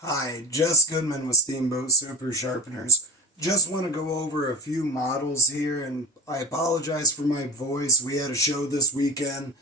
Hi, Jess Goodman with Steamboat Super Sharpeners. Just want to go over a few models here, and I apologize for my voice. We had a show this weekend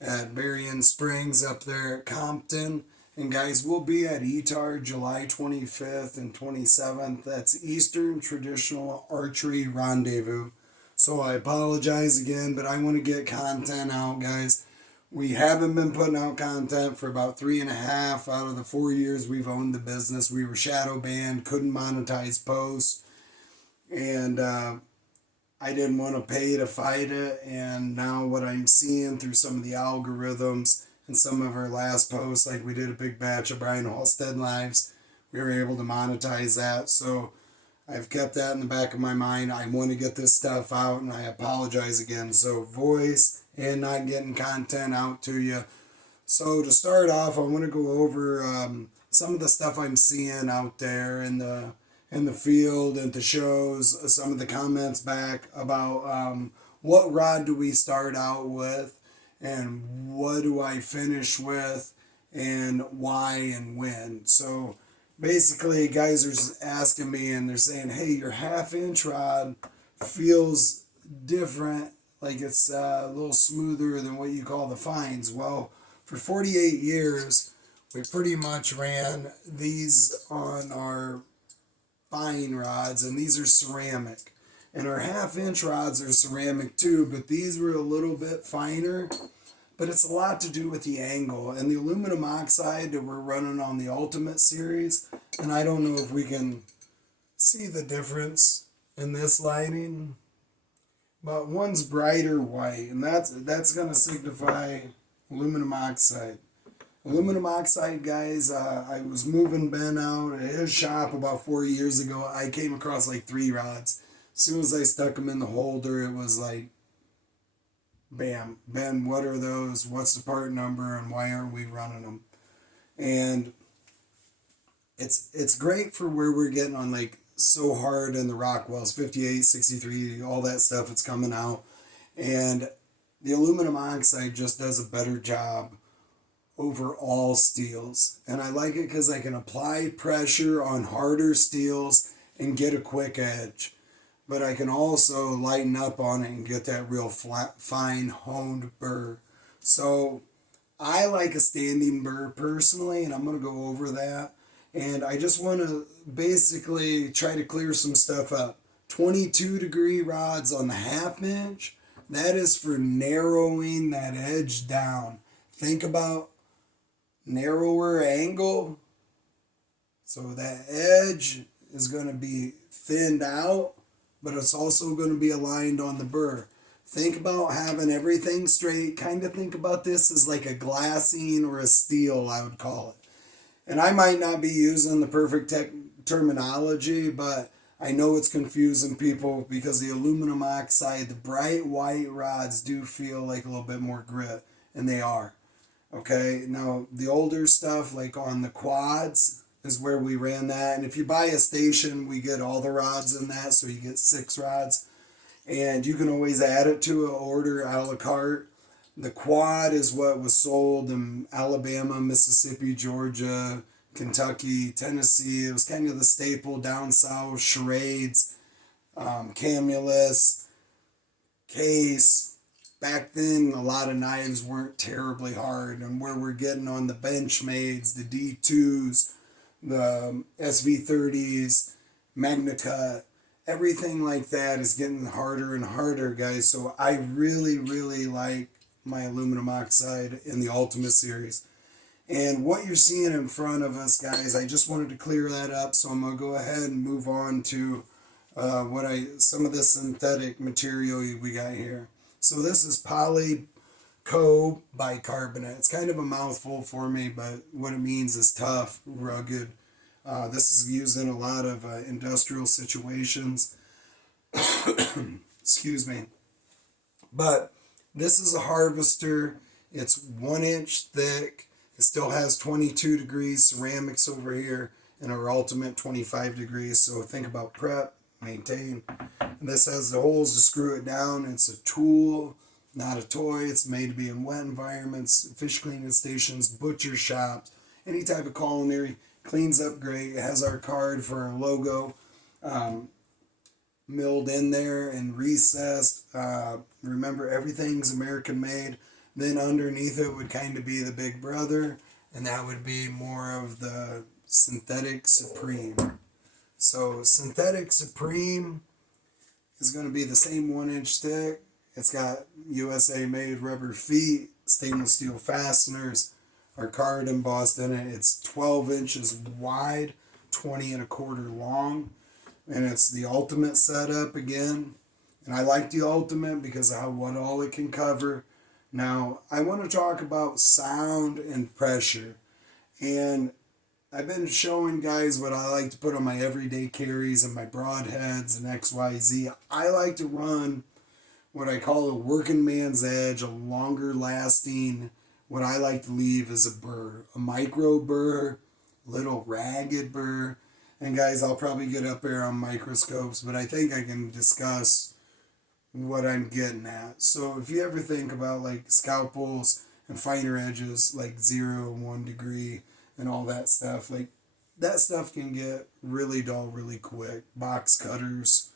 at Berrien Springs up there at Compton. And guys, we'll be at ETAR July 25th and 27th. That's Eastern Traditional Archery Rendezvous. So I apologize again, but I want to get content out, guys. We haven't been putting out content for about 3.5 out of the 4 years we've owned the business. We were shadow banned, couldn't monetize posts, and I didn't want to pay to fight it. And now what I'm seeing through some of the algorithms and some of our last posts, like we did a big batch of Brian Halstead lives, we were able to monetize that. So I've kept that in the back of my mind. I want to get this stuff out, and I apologize again. So voice and not getting content out to you. So to start off, I want to go over some of the stuff I'm seeing out there in the field and the shows. Some of the comments back about what rod do we start out with, and what do I finish with, and why and when. So basically, guys are just asking me, and they're saying, "Hey, your half-inch rod feels different, like it's a little smoother than what you call the fines." Well, for 48 years, we pretty much ran these on our fine rods, and these are ceramic. And our half-inch rods are ceramic too, but these were a little bit finer. But it's a lot to do with the angle and the aluminum oxide that we're running on the Ultimate series. And I don't know if we can see the difference in this lighting, but one's brighter white, and that's going to signify aluminum oxide. Aluminum oxide, guys, I was moving Ben out at his shop about 4 years ago. I came across like 3 rods. As soon as I stuck them in the holder, it was like, bam, Ben, what are those? What's the part number, and why aren't we running them? And it's great for where we're getting on like so hard in the Rockwells, 58, 63, all that stuff. It's coming out, and the aluminum oxide just does a better job over all steels. And I like it because I can apply pressure on harder steels and get a quick edge. But I can also lighten up on it and get that real flat, fine, honed burr. So I like a standing burr personally, and I'm going to go over that. And I just want to basically try to clear some stuff up. 22-degree rods on the half-inch, that is for narrowing that edge down. Think about narrower angle. So that edge is going to be thinned out, but it's also going to be aligned on the burr. Think about having everything straight. Kind of think about this as like a glassing or a steel, I would call it. And I might not be using the perfect terminology, but I know it's confusing people because the aluminum oxide, the bright white rods do feel like a little bit more grit, and they are. Okay, now the older stuff, like on the quads, is where we ran that. And if you buy a station, we get all the rods in that, so you get 6 rods. And you can always add it to an order a la carte. The quad is what was sold in Alabama, Mississippi, Georgia, Kentucky, Tennessee. It was kind of the staple down south, charades, Camulus, case. Back then, a lot of knives weren't terribly hard, and where we're getting on the Benchmades, the D2s, the SV30s, MagnaCut, everything like that is getting harder and harder, guys. So I really, really like my aluminum oxide in the Ultimate series. And what you're seeing in front of us, guys, I just wanted to clear that up, so I'm going to go ahead and move on to some of the synthetic material we got here. So this is polyco bicarbonate. It's kind of a mouthful for me, but what it means is tough, rugged. This is used in a lot of industrial situations. Excuse me. But this is a harvester. It's 1 inch thick. It still has 22 degrees ceramics over here, and our Ultimate 25 degrees. So think about prep, maintain. And this has the holes to screw it down. It's a tool, not a toy. It's made to be in wet environments, fish cleaning stations, butcher shops, any type of Cleans up great. It has our card for our logo milled in there and recessed. Remember, everything's American made. Then underneath it would kind of be the big brother, and that would be more of the Synthetic Supreme. So Synthetic Supreme is going to be the same 1-inch thick. It's got USA made rubber feet, stainless steel fasteners, our card embossed in it. It's 12 inches wide, 20 and a quarter long, and it's the ultimate setup again. And I like the ultimate because of what all it can cover. Now, I want to talk about sound and pressure. And I've been showing guys what I like to put on my everyday carries and my broadheads and XYZ. I like to run what I call a working man's edge, a longer lasting, what I like to leave is a burr, a micro burr, little ragged burr. And guys, I'll probably get up there on microscopes, but I think I can discuss what I'm getting at. So if you ever think about like scalpels and finer edges, like 0 and 1 degree and all that stuff, like that stuff can get really dull really quick. Box cutters,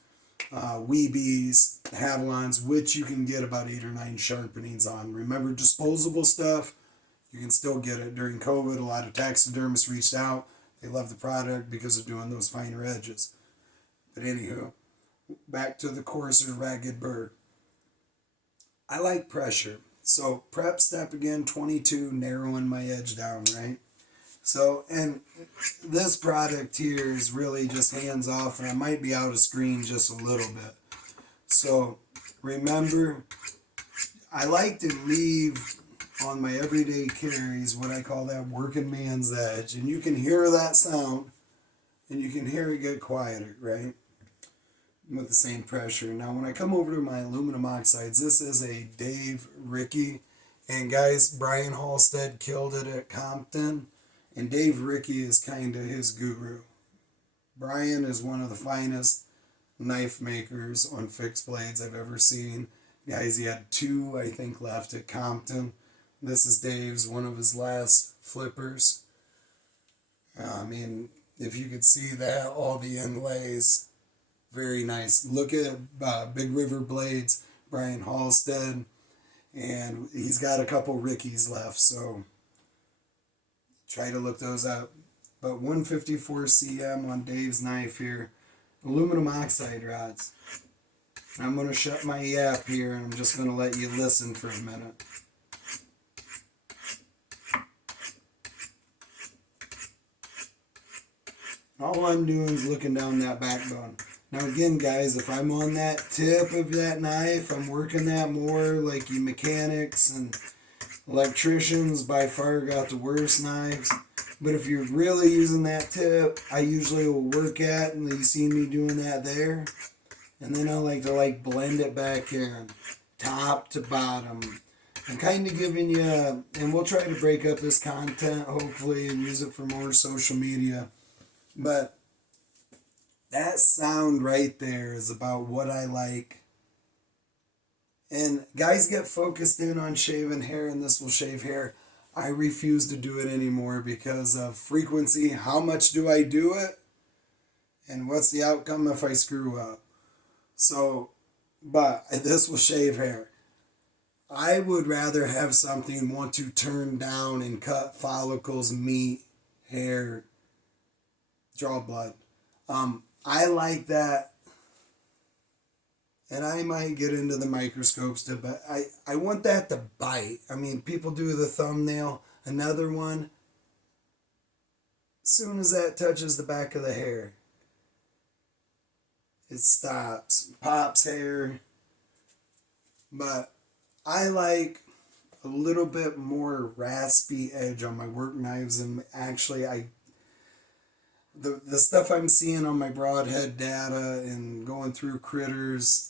Weebies, Havilons, which you can get about 8 or 9 sharpenings on. Remember, disposable stuff, you can still get it. During COVID, a lot of taxidermists reached out. They love the product because of doing those finer edges. But anywho, back to the coarser ragged burr. I like pressure. So prep step again, 22, narrowing my edge down, right? So, and this product here is really just hands off, and I might be out of screen just a little bit. So remember, I like to leave on my everyday carries what I call that working man's edge. And you can hear that sound, and you can hear it get quieter, right? With the same pressure. Now, when I come over to my aluminum oxides, this is a Dave Ricky. And guys, Brian Halstead killed it at Compton. And Dave Ricky is kind of his guru. Brian is one of the finest knife makers on fixed blades I've ever seen. Guys, he had 2, I think, left at Compton. This is Dave's, one of his last flippers. I mean, if you could see that, all the inlays, very nice. Look at Big River Blades, Brian Halstead, and he's got a couple Rickies left, so try to look those up. But 154 cm on Dave's knife here. Aluminum oxide rods. I'm going to shut my yap here and I'm just going to let you listen for a minute. All I'm doing is looking down that backbone. Now again, guys, if I'm on that tip of that knife, I'm working that more like you mechanics and electricians by far got the worst knives. But if you're really using that tip, I usually will work at, and you see me doing that there. And then I like to blend it back in, top to bottom. I'm kind of giving you, and we'll try to break up this content hopefully and use it for more social media. But that sound right there is about what I like. And guys get focused in on shaving hair, and this will shave hair. I refuse to do it anymore because of frequency. How much do I do it? And what's the outcome if I screw up? So, but this will shave hair. I would rather have something want to turn down and cut follicles, meat, hair, draw blood. I like that. And I might get into the microscopes, but I want that to bite. I mean, people do the thumbnail. Another one. As soon as that touches the back of the hair, it stops. Pops hair. But I like a little bit more raspy edge on my work knives. And actually, the stuff I'm seeing on my broadhead data and going through critters,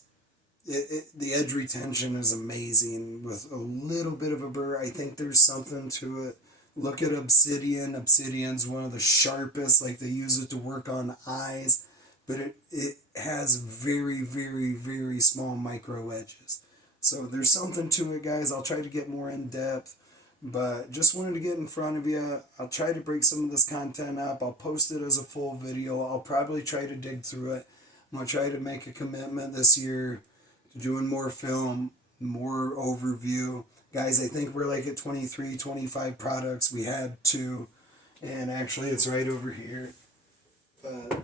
the edge retention is amazing with a little bit of a burr. I think there's something to it. Look at obsidian. Obsidian's one of the sharpest. Like, they use it to work on eyes, but it has very, very, very small micro edges. So there's something to it, guys. I'll try to get more in depth. But just wanted to get in front of you. I'll try to break some of this content up. I'll post it as a full video. I'll probably try to dig through it. I'm going to try to make a commitment this year to doing more film, more overview. Guys, I think we're like at 23, 25 products. We had 2. And actually it's right over here. But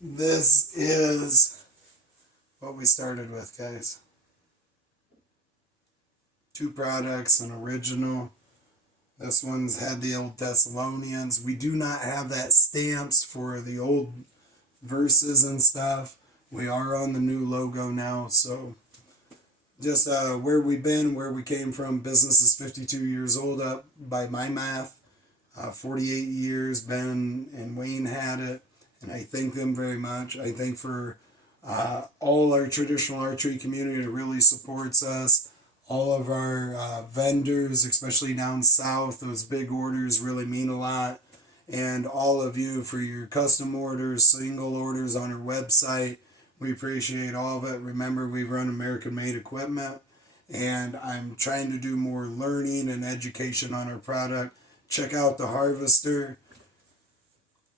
this is what we started with, guys. 2 products, an original. This one's had the old Thessalonians. We do not have that stamps for the old verses and stuff. We are on the new logo now, so just where we've been, where we came from. Business is 52 years old up by my math. 48 years Ben and Wayne had it, and I thank them very much. I thank for all our traditional archery community that really supports us. All of our vendors, especially down south, those big orders really mean a lot. And all of you for your custom orders, single orders on our website. We appreciate all of it. Remember, we run American-made equipment, and I'm trying to do more learning and education on our product. Check out the Harvester,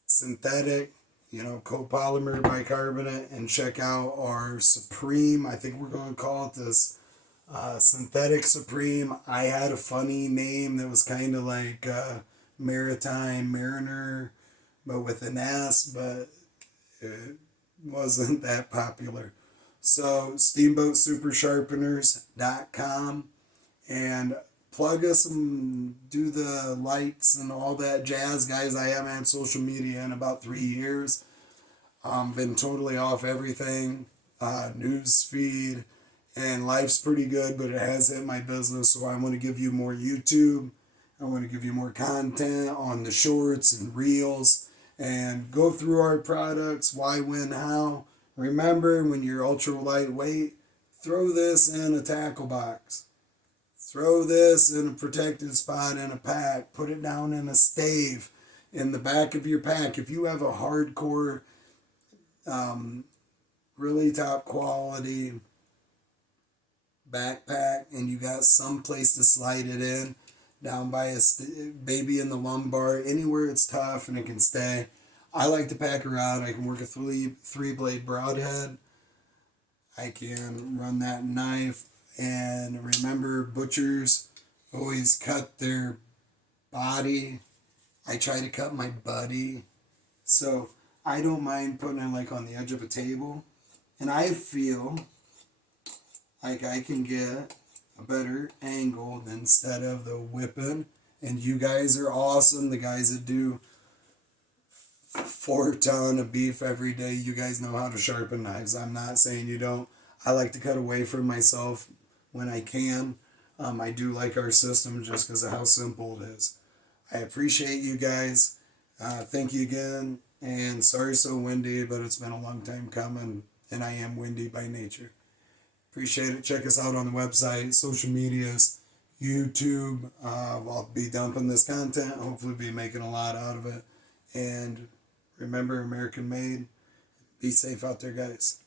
synthetic, copolymer bicarbonate, and check out our Supreme. I think we're going to call it this Synthetic Supreme. I had a funny name that was kind of like Maritime Mariner, but with an S, but it wasn't that popular. So, SteamboatSuperSharpeners.com, and plug us and do the likes and all that jazz, guys. I haven't had social media in about 3 years. Been totally off everything, news feed. And life's pretty good, but it has hit my business, so I want to give you more YouTube. I want to give you more content on the shorts and reels, and go through our products, why, when, how. Remember, when you're ultra lightweight, throw this in a tackle box. Throw this in a protected spot in a pack. Put it down in a stave in the back of your pack. If you have a hardcore, really top quality backpack and you got some place to slide it in, down by maybe in the lumbar, anywhere it's tough and it can stay. I like to pack her out. I can work a three blade broadhead. I can run that knife. And remember, butchers always cut their body. I try to cut my buddy. So I don't mind putting it like on the edge of a table. And I feel like I can get a better angle instead of the whipping. And you guys are awesome. The guys that do 4 ton of beef every day, you guys know how to sharpen knives. I'm not saying you don't. I like to cut away from myself when I can. I do like our system just because of how simple it is. I appreciate you guys. Thank you again. And sorry so windy, but it's been a long time coming. And I am windy by nature. Appreciate it. Check us out on the website, social medias, YouTube. I'll be dumping this content. Hopefully be making a lot out of it. And remember, American made. Be safe out there, guys.